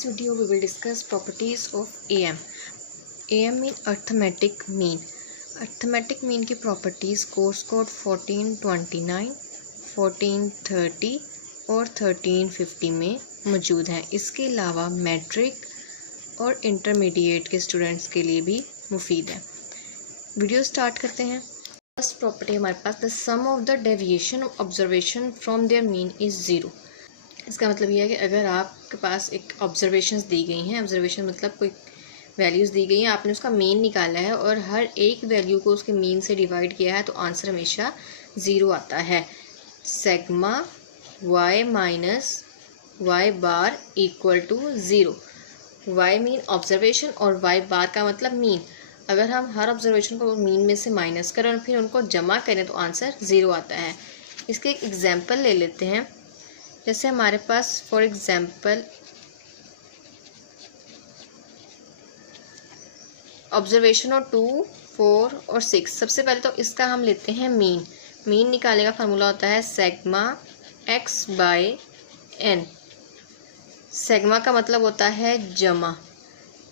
this video we will discuss properties of AM. AM mean arithmetic mean. Arithmetic mean की properties course code 1429, 1430 और 1350 में मौजूद हैं। इसके अलावा मैट्रिक और इंटरमीडिएट के स्टूडेंट्स के लिए भी मुफीद है। वीडियो स्टार्ट करते हैं। फर्स्ट प्रॉपर्टी हमारे पास, the sum of the deviation of observation from their mean is zero. इसका मतलब यह है कि अगर आपके पास एक ऑब्जर्वेशंस दी गई हैं, ऑब्जर्वेशन मतलब कोई वैल्यूज़ दी गई हैं, आपने उसका मीन निकाला है और हर एक वैल्यू को उसके मीन से डिवाइड किया है तो आंसर हमेशा ज़ीरो आता है। Sigma y minus y bar equal to zero. y mean observation और y बार का मतलब मीन। अगर हम हर ऑब्जर्वेशन को मीन में से माइनस करें और फिर उनको जमा करें तो आंसर ज़ीरो आता है। इसके एक एग्जांपल ले लेते हैं। जैसे हमारे पास फॉर एग्जांपल ऑब्जर्वेशन और 2, 4 और 6। सबसे पहले तो इसका हम लेते हैं मीन। मीन निकालने का फार्मूला होता है सेग्मा x बाय n। सेग्मा का मतलब होता है जमा।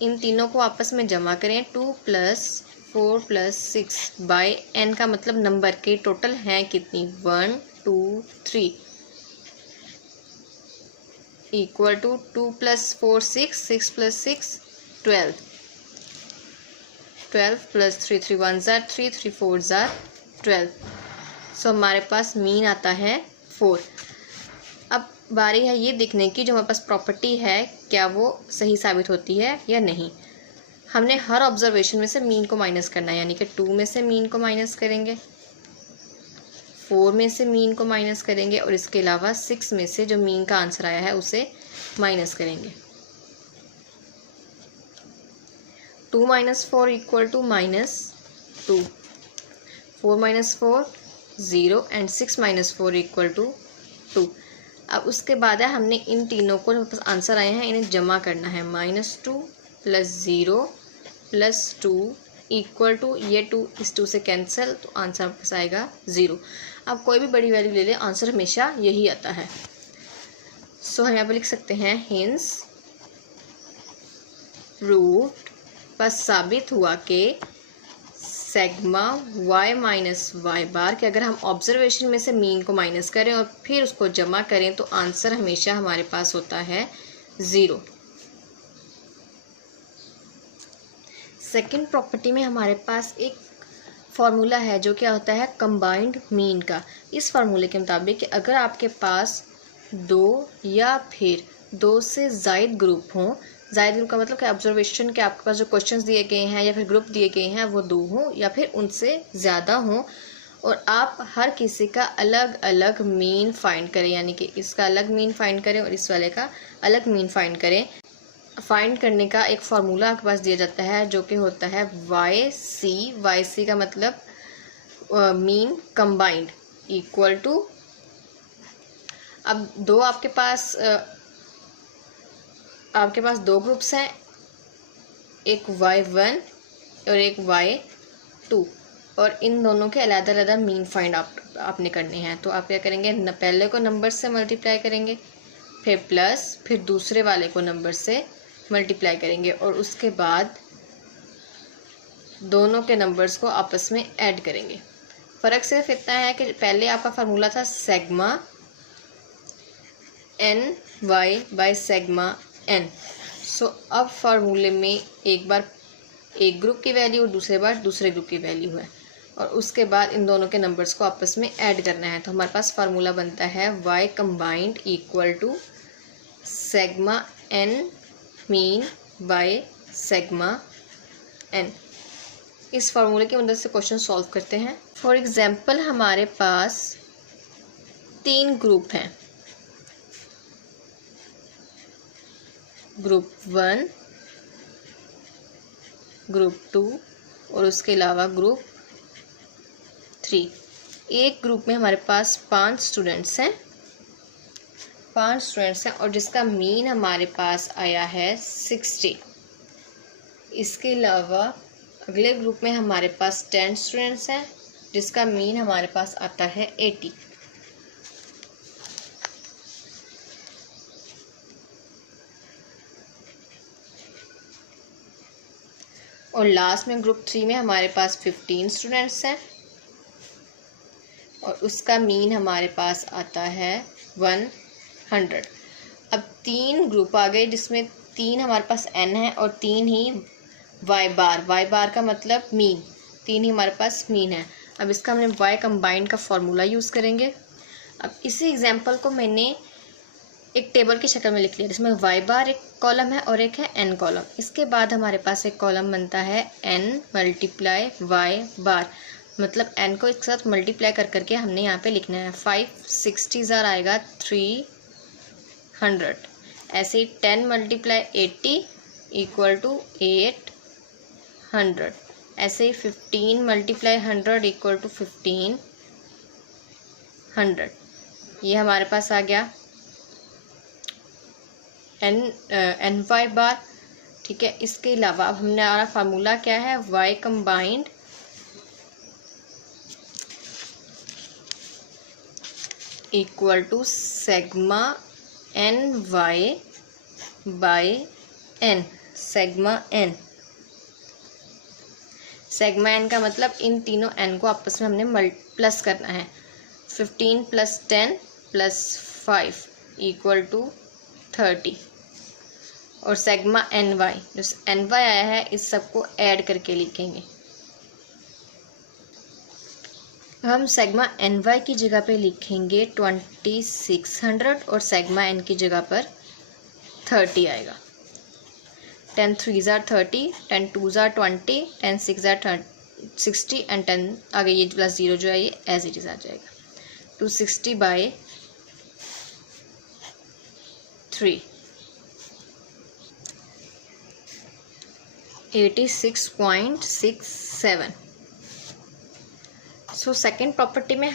इन तीनों को आपस में जमा करें। 2 + 4 + 6 बाय n का मतलब नंबर के टोटल हैं कितनी, 1 2 3 इक्वल टू 2 + 4 6, 6 + 6 12, 12 + 3 3 1 ज़ा 3 3 4 ज़ा 12। सो हमारे पास मीन आता है 4। अब बारी है ये देखने की जो हमारे पास प्रॉपर्टी है क्या वो सही साबित होती है या नहीं। हमने हर ऑब्जर्वेशन में से मीन को माइनस करना है, यानी कि 2 में से मीन को माइनस करेंगे, 4 में से मीन को माइनस करेंगे और इसके अलावा 6 में से जो मीन का आंसर आया है उसे माइनस करेंगे। 2 - 4 equal to -2, 4 - 4 0 and 6 - 4 equal to 2। अब उसके बाद है हमने इन तीनों को जो आंसर आए हैं इन्हें जमा करना है। -2 + 0 + 2 इक्वल टू, ये 2 इस 2 से कैंसिल तो आंसर आपके आएगा 0। अब कोई भी बड़ी वैल्यू ले लें आंसर हमेशा यही आता है। सो हम यहाँ पर लिख सकते हैं हिंस रूट बस साबित हुआ कि सेग्मा y माइनस वाई बार के अगर हम ऑब्जर्वेशन में से मीन को माइनस करें और फिर उसको जमा करें तो आंसर हमेशा हमारे पास होता है 0। सेकंड प्रॉपर्टी में हमारे पास एक फार्मूला है जो क्या होता है कंबाइंड मीन का। इस फार्मूले के मुताबिक अगर आपके पास 2 या फिर 2 से ज़ायद ग्रुप हों, ज़ायद ग्रुप का मतलब कि ऑब्जर्वेशन के आपके पास जो क्वेश्चंस दिए गए हैं या फिर ग्रुप दिए गए हैं वो 2 हों या फिर उनसे ज़्यादा हों और आप हर किसी का अलग अलग मीन फाइंड करें, यानी कि इसका अलग मीन फाइंड करें और इस वाले का अलग मीन फाइंड करें। फाइंड करने का एक फार्मूला आपके पास दिया जाता है जो कि होता है YC का मतलब मीन कंबाइंड इक्वल टू, अब दो आपके पास 2 ग्रुप्स हैं, एक Y1 और एक Y2 और इन दोनों के अलग-अलग मीन फाइंड आपने करने हैं। तो आप क्या करेंगे, पहले को नंबर से मल्टीप्लाई करेंगे, फिर प्लस, फिर दूसरे वाले को नंबर से मल्टीप्लाई करेंगे और उसके बाद दोनों के नंबर्स को आपस में ऐड करेंगे। फ़र्क सिर्फ इतना है कि पहले आपका फार्मूला था सेग्मा NY बाय सेग्मा N। सो अब फार्मूले में एक बार एक ग्रुप की वैल्यू और दूसरे बार दूसरे ग्रुप की वैल्यू है और उसके बाद इन दोनों के नंबर्स को आपस में ऐड करना है। तो हमारे पास फार्मूला बनता है Y combined equal to sigma N mean by sigma N। इस फार्मूले की मदद से क्वेश्चन सॉल्व करते हैं। फॉर एग्जांपल हमारे पास 3 ग्रुप हैं, ग्रुप 1, ग्रुप 2 और उसके अलावा ग्रुप 3। एक ग्रुप में हमारे पास 5 स्टूडेंट्स हैं और जिसका मीन हमारे पास आया है 60। इसके अलावा अगले ग्रुप में हमारे पास 10 स्टूडेंट्स हैं जिसका मीन हमारे पास आता है 80। और लास्ट में ग्रुप 3 में हमारे पास 15 स्टूडेंट्स हैं और उसका मीन हमारे पास आता है 100। अब 3 ग्रुप आ गए जिसमें 3 हमारे पास n है और 3 ही y बार का मतलब मीन, 3 ही हमारे पास मीन है। अब इसका हमने y कंबाइंड का फॉर्मूला यूज़ करेंगे। अब इसी एग्जांपल को मैंने एक टेबल की शक्ल में लिख लिया जिसमें y बार एक कॉलम है और एक है n कॉलम। इसके बाद हमारे पास एक कॉलम बनता है n मल्टीप्लाई y बार, मतलब n को एक साथ मल्टीप्लाई कर करके हमने यहाँ पे लिखना है। 5 60 आएगा 300। ऐसे ही 10 मल्टीप्लाई 80 इक्वल टू 800। ऐसे ही 15 मल्टीप्लाई 100 इक्वल टू 1500। ये हमारे पास आ गया एन वाई बार। ठीक है, इसके अलावा अब हमने हमारा फार्मूला क्या है, y combined equal to sigma N Y by N. Sigma N का मतलब इन तीनों n को आपस में हमने प्लस करना है। 15 + 10 + 5 इक्वल टू 30 और सेग्मा एन वाई, जो एन वाई आया है इस सबको ऐड करके लिखेंगे। हम सेग्मा एन वाई की जगह पे लिखेंगे 2600 और सेग्मा एन की जगह पर 30 आएगा। 10 3 30, 10 2 20, 10 6 60 एंड 10 आगे ये प्लस 0 जो है ये एज इट इज आ जाएगा। 260/3 86.67। सो सेकेंड प्रॉपर्टी में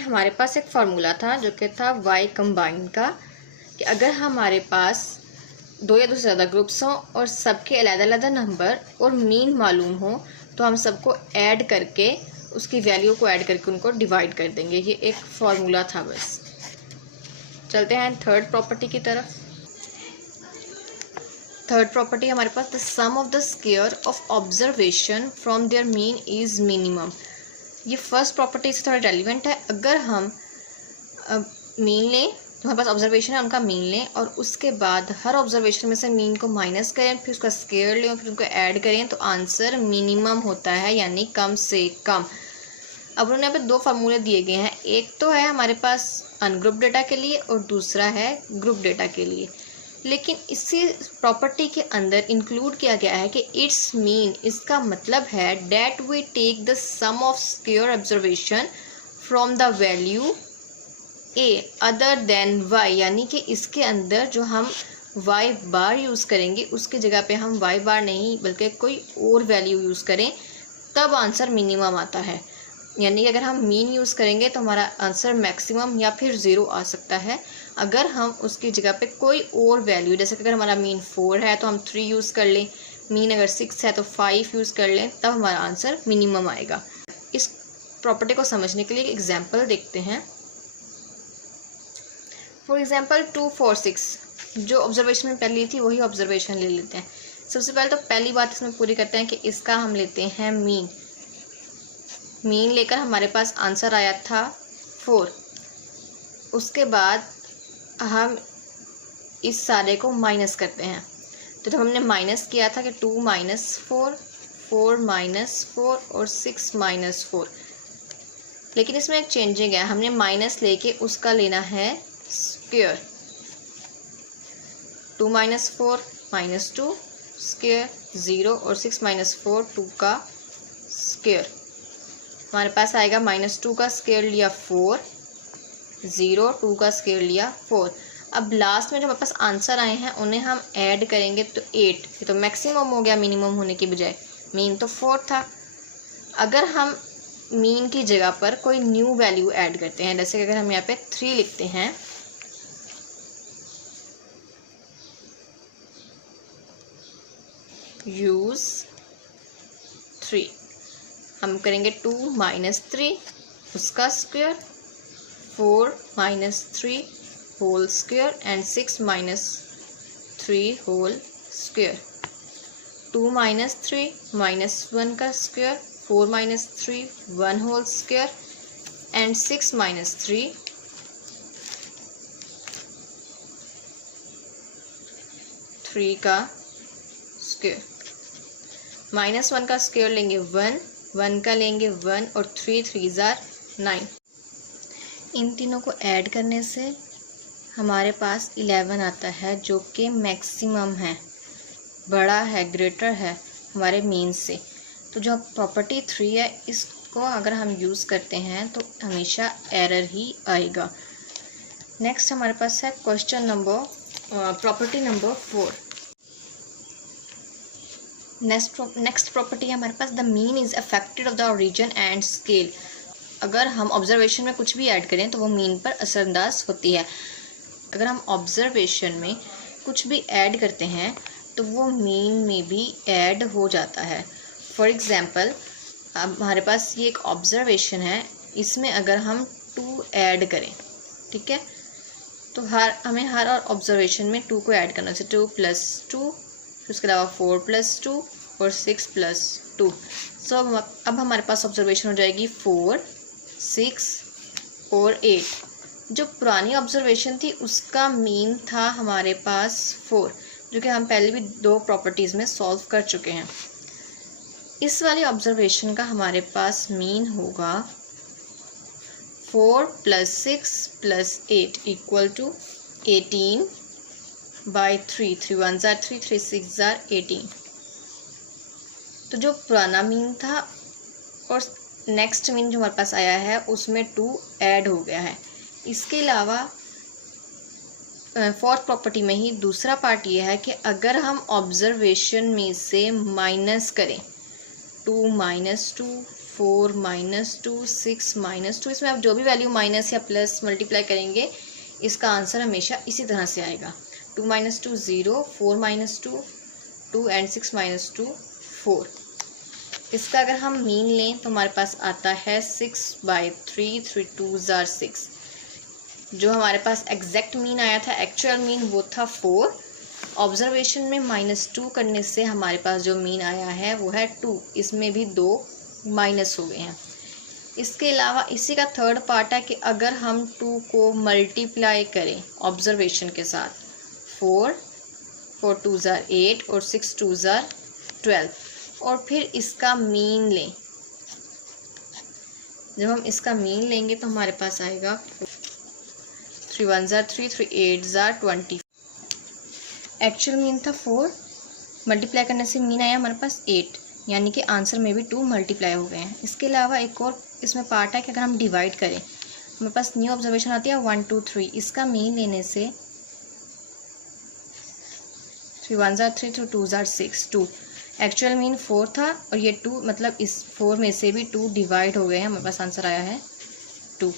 हमारे पास एक फार्मूला था जो कि था y कंबाइन का, कि अगर हमारे पास 2 या 2 से ज़्यादा ग्रुप्स हों और सबके अलग-अलग नंबर और मीन मालूम हो तो हम सबको ऐड करके उसकी वैल्यू को ऐड करके उनको डिवाइड कर देंगे। ये एक फार्मूला था बस। चलते हैं थर्ड प्रॉपर्टी की तरफ। थर्ड प्रॉपर्टी हमारे पास the sum of the square of observation from their mean is minimum. ये फर्स्ट प्रॉपर्टी से थोड़ा रेलिवेंट है। अगर हम मीन लें, हमारे पास ऑब्जर्वेशन है उनका मीन लें और उसके बाद हर ऑब्जर्वेशन में से मीन को माइनस करें, फिर उसका स्क्वायर लें और फिर उनको ऐड करें तो आंसर मिनिमम होता है, यानी कम से कम। अब उन्होंने यहाँ पे 2 फार्मूले दिए गए हैं, एक तो है हमारे पास अनग्रुप डेटा के लिए और दूसरा है ग्रुप डेटा के लिए। लेकिन इसी प्रॉपर्टी के अंदर इंक्लूड किया गया है कि इट्स मीन, इसका मतलब है that we take the sum of square observation from the value a other than y, यानी कि इसके अंदर जो हम वाई बार यूज़ करेंगे उसकी जगह पे हम वाई बार नहीं बल्कि कोई और वैल्यू यूज़ करें तब आंसर मिनिमम आता है। यानी कि अगर हम मीन यूज़ करेंगे तो हमारा आंसर मैक्सिमम या फिर 0 आ सकता है। अगर हम उसकी जगह पे कोई और वैल्यू, जैसे कि अगर हमारा मीन 4 है तो हम 3 यूज़ कर लें, मीन अगर 6 है तो 5 यूज़ कर लें, तब हमारा आंसर मिनिमम आएगा। इस प्रॉपर्टी को समझने के लिए एक एग्जाम्पल देखते हैं। फॉर एग्जाम्पल 2 4 6, जो ऑब्जर्वेशन में पहले ली थी वही ऑब्जर्वेशन ले लेते हैं। सबसे पहले तो पहली बात इसमें पूरी करते हैं कि इसका हम लेते हैं मीन। मीन लेकर हमारे पास आंसर आया था 4। उसके बाद हम इस सारे को माइनस करते हैं। तो जब हमने माइनस किया था कि 2 - 4, 4 - 4 और 6 - 4, लेकिन इसमें एक चेंजिंग है, हमने माइनस लेके उसका लेना है स्क्वायर। 2 - 4 -2 स्क्वायर 0 और 6 - 4 2 का स्क्वायर। हमारे पास आएगा -2 का स्क्वायर लिया 4, 0 2 का स्क्वायर लिया 4। अब लास्ट में जो हमारे पास आंसर आए हैं उन्हें हम ऐड करेंगे तो 8। ये तो मैक्सिमम हो गया मिनिमम होने की बजाय, मीन तो 4 था। अगर हम मीन की जगह पर कोई न्यू वैल्यू ऐड करते हैं, जैसे कि अगर हम यहाँ पे 3 लिखते हैं, यूज 3, हम करेंगे 2 - 3 उसका square, 4 - 3 whole square and 6 - 3 whole square. 2 minus 3 minus 1 का square, 4 minus 3 1 whole square and 6 minus 3 3 का स्क्वायर। माइनस 1 का स्क्वायर लेंगे 1, 1 का लेंगे 1 और 3 3 जार 9। इन तीनों को ऐड करने से हमारे पास 11 आता है, जो कि मैक्सिमम है, बड़ा है, ग्रेटर है हमारे मीन से। तो जो प्रॉपर्टी 3 है, इसको अगर हम यूज़ करते हैं तो हमेशा एरर ही आएगा। नेक्स्ट हमारे पास है प्रॉपर्टी नंबर 4। नेक्स्ट प्रॉपर्टी है हमारे पास, the mean is affected of the region and scale. अगर हम ऑब्जर्वेशन में कुछ भी ऐड करें तो वो मीन पर असरअंदाज होती है। अगर हम ऑब्जर्वेशन में कुछ भी ऐड करते हैं तो वो मीन में भी ऐड हो जाता है। फॉर एग्ज़ाम्पल, अब हमारे पास ये एक ऑब्जर्वेशन है, इसमें अगर हम 2 ऐड करें, ठीक है, तो हमें हर और ऑब्जर्वेशन में 2 को ऐड करना है। 2 + 2, उसके अलावा 4 + 2 और 6 + 2। सो अब हमारे पास ऑब्जर्वेशन हो जाएगी 4, 6 और 8। जो पुरानी ऑब्जर्वेशन थी उसका मीन था हमारे पास 4, जो कि हम पहले भी 2 प्रॉपर्टीज़ में सॉल्व कर चुके हैं। इस वाली ऑब्जर्वेशन का हमारे पास मीन होगा 4 + 6 + 8 = 18/3। 3 1 जार 3, 3 6 जार 18। तो जो पुराना मीन था और नेक्स्ट मीन जो हमारे पास आया है उसमें 2 ऐड हो गया है। इसके अलावा फोर्थ प्रॉपर्टी में ही दूसरा पार्ट ये है कि अगर हम ऑब्जर्वेशन में से माइनस करें 2 - 2, 4 - 2, 6 - 2, इसमें आप जो भी वैल्यू माइनस या प्लस मल्टीप्लाई करेंगे इसका आंसर हमेशा इसी तरह से आएगा। 2 - 2 0, 4 - 2 2 एंड 6 - 2 4। इसका अगर हम मीन लें तो हमारे पास आता है 6/3, 3 2 जार 6। जो हमारे पास एग्जैक्ट मीन आया था, एक्चुअल मीन, वो था 4। ऑब्जर्वेशन में -2 करने से हमारे पास जो मीन आया है वो है 2। इसमें भी 2 माइनस हो गए हैं। इसके अलावा इसी का थर्ड पार्ट है कि अगर हम 2 को मल्टीप्लाई करें ऑब्जर्वेशन के साथ, 4 2 जार 8 और 6 2 जार 12, और फिर इसका मीन लें। जब हम इसका मीन लेंगे तो हमारे पास आएगा 3 1 जार 3, 3 8 जार 20। एक्चुअल मीन था 4, मल्टीप्लाई करने से मीन आया हमारे पास 8, यानी कि आंसर में भी 2 मल्टीप्लाई हो गए हैं। इसके अलावा एक और इसमें पार्ट है कि अगर हम डिवाइड करें, हमारे पास न्यू ऑब्जर्वेशन आती है 1 2 3। इसका मीन लेने से 3 1 जार 3, 3 2 जार 6 2। एक्चुअल मीन 4 था और ये 2, मतलब इस 4 में से भी 2 डिवाइड हो गए हैं, हमारे पास आंसर आया है 2।